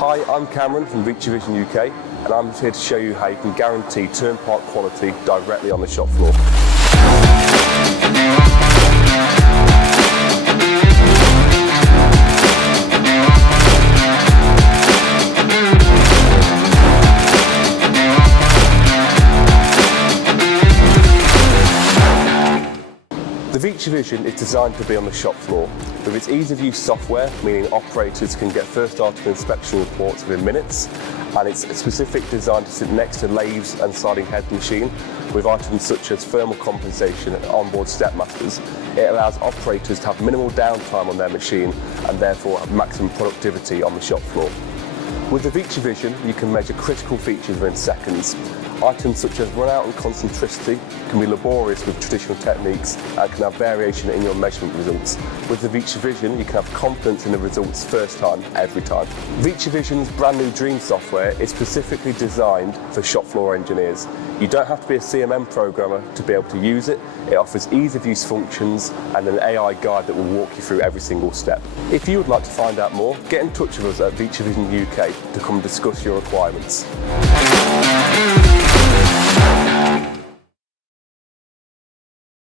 Hi, I'm Cameron from VICIVISION UK, and I'm here to show you how you can guarantee turn part quality directly on the shop floor. The VICIVISION is designed to be on the shop floor. With its ease-of-use software, meaning operators can get first article inspection reports within minutes, and it's specifically designed to sit next to lathes and sliding head machine with items such as thermal compensation and onboard step masters. It allows operators to have minimal downtime on their machine and therefore have maximum productivity on the shop floor. With the VICIVISION, you can measure critical features within seconds. Items such as runout and concentricity can be laborious with traditional techniques and can have variation in your measurement results. With the VICIVISION, you can have confidence in the results first time, every time. VICIVISION's brand new Dream software is specifically designed for shop floor engineers. You don't have to be a CMM programmer to be able to use it. It offers ease of use functions and an AI guide that will walk you through every single step. If you would like to find out more, get in touch with us at VICIVISION UK to come and discuss your requirements.